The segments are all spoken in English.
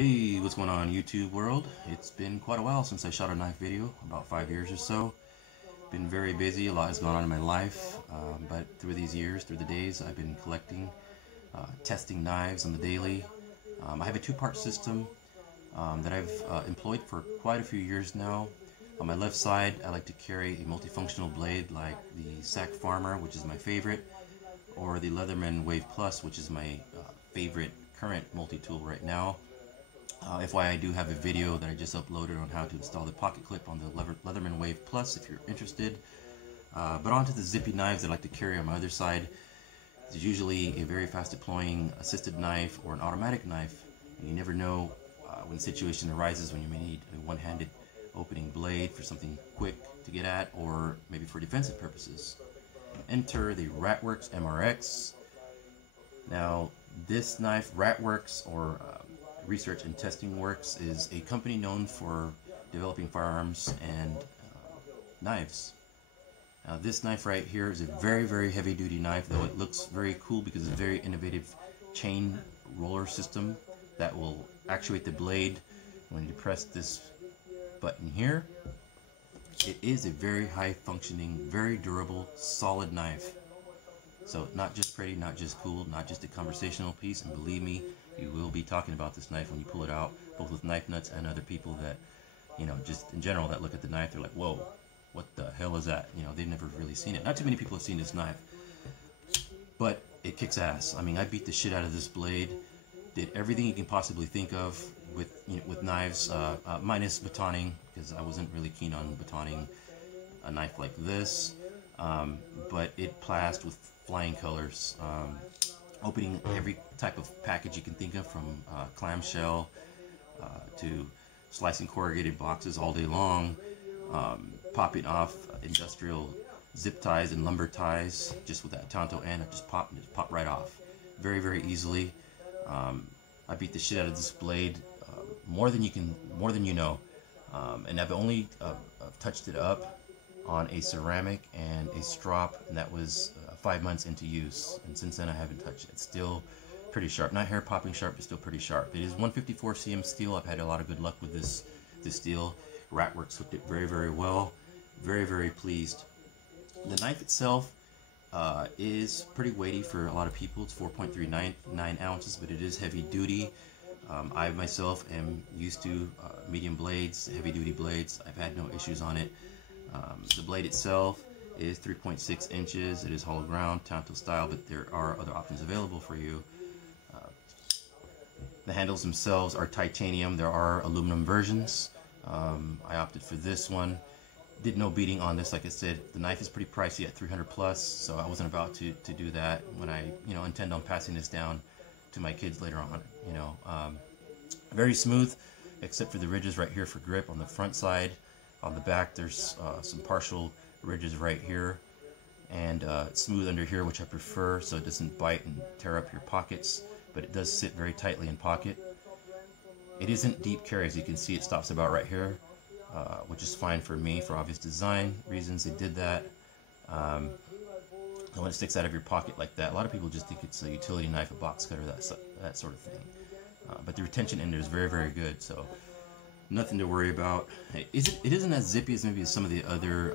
Hey, what's going on YouTube world? It's been quite a while since I shot a knife video, about 5 years or so. Been very busy, a lot has gone on in my life, but through these years, through the days, I've been collecting, testing knives on the daily. I have a two-part system that I've employed for quite a few years now. On my left side, I like to carry a multifunctional blade like the Sac Farmer, which is my favorite, or the Leatherman Wave Plus, which is my favorite current multi-tool right now. FYI, I do have a video that I just uploaded on how to install the pocket clip on the Leatherman Wave Plus if you're interested. But onto the zippy knives that I like to carry on my other side. It's usually a very fast deploying assisted knife or an automatic knife. You never know when the situation arises when you may need a one-handed opening blade for something quick to get at, or maybe for defensive purposes. Enter the Ratworx MRX. Now, this knife, Ratworx, or Research and Testing Works, is a company known for developing firearms and knives. Now, this knife right here is a very, very heavy duty knife, though it looks very cool because it's a very innovative chain roller system that will actuate the blade when you press this button here. It is a very high functioning, very durable, solid knife. So not just pretty, not just cool, not just a conversational piece, and believe me, you will be talking about this knife when you pull it out, both with knife nuts and other people that, you know, just in general that look at the knife, they're like, whoa, what the hell is that? You know, they've never really seen it. Not too many people have seen this knife, but it kicks ass. I mean, I beat the shit out of this blade, did everything you can possibly think of with, you know, with knives, minus batoning, because I wasn't really keen on batoning a knife like this, but it plased with flying colors. Opening every type of package you can think of, from clamshell to slicing corrugated boxes all day long, popping off industrial zip ties and lumber ties just with that Tonto end. It just pop right off very, very easily. I beat the shit out of this blade more than you know, and I've only touched it up on a ceramic and a strop, and that was 5 months into use, and since then I haven't touched it. It's still pretty sharp, not hair popping sharp, but still pretty sharp. It is 154 cm steel. I've had a lot of good luck with this steel. Ratworx hooked it very, very well. Very, very pleased. The knife itself is pretty weighty for a lot of people. It's 4.39 ounces, but it is heavy duty. I myself am used to medium blades, heavy duty blades. I've had no issues on it. The blade itself is 3.6 inches. It is hollow ground, Tonto style, but there are other options available for you. The handles themselves are titanium. There are aluminum versions. I opted for this one. Did no beating on this. Like I said, the knife is pretty pricey at 300 plus, so I wasn't about to do that when I, you know, intend on passing this down to my kids later on. You know, very smooth, except for the ridges right here for grip on the front side. On the back, there's some partial ridges right here, and smooth under here, which I prefer, so it doesn't bite and tear up your pockets, but it does sit very tightly in pocket. It isn't deep carry, as you can see. It stops about right here, which is fine for me for obvious design reasons. They did that. And when it sticks out of your pocket like that, a lot of people just think it's a utility knife, a box cutter, that sort of thing. But the retention in there is very, very good, so nothing to worry about. It isn't as zippy as maybe some of the other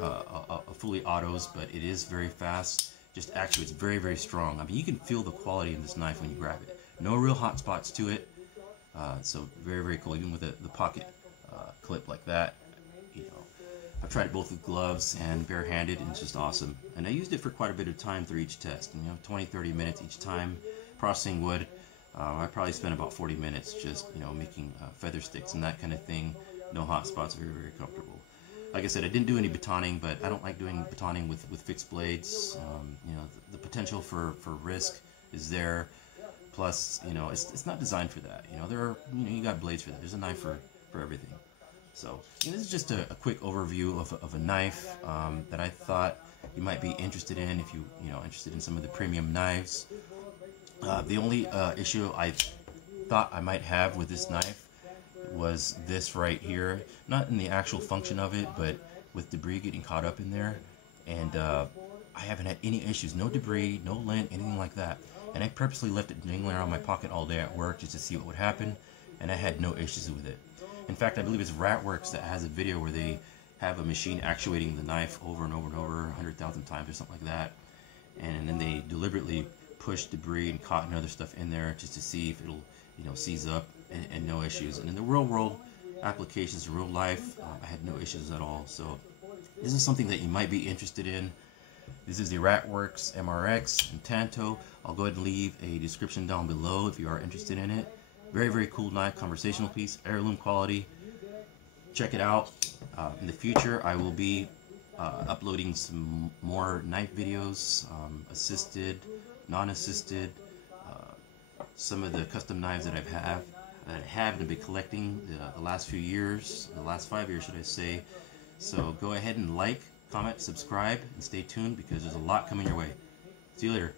fully autos, but it is very fast. Just actually, it's very, very strong. I mean, you can feel the quality in this knife when you grab it. No real hot spots to it. So very, very cool. Even with the pocket clip like that, you know. I've tried it both with gloves and barehanded, and it's just awesome. And I used it for quite a bit of time through each test. You know, 20-30 minutes each time processing wood. I probably spent about 40 minutes just, you know, making feather sticks and that kind of thing. No hot spots, very, very comfortable. Like I said, I didn't do any batoning, but I don't like doing batoning with fixed blades. You know, the potential for risk is there. Plus, you know, it's not designed for that. You know, there are, you know, you got blades for that. There's a knife for everything. So, you know, this is just a quick overview of a knife that I thought you might be interested in if you know, interested in some of the premium knives. The only issue I thought I might have with this knife was this right here. Not in the actual function of it, but with debris getting caught up in there. And I haven't had any issues. No debris, no lint, anything like that. And I purposely left it dangling around my pocket all day at work just to see what would happen. and I had no issues with it. In fact, I believe it's Ratworx that has a video where they have a machine actuating the knife over and over and over 100,000 times or something like that, and then they deliberately push debris and cotton and other stuff in there just to see if it'll, seize up, and no issues. And in the real world applications, real life, I had no issues at all. So this is something that you might be interested in. This is the Ratworx MRX in Tanto. I'll go ahead and leave a description down below if you are interested in it. Very, very cool knife, conversational piece, heirloom quality. Check it out. In the future, I will be uploading some more knife videos, assisted, non-assisted, some of the custom knives that I have and have been collecting the last few years, the last 5 years, should I say. So go ahead and like, comment, subscribe, and stay tuned because there's a lot coming your way. See you later.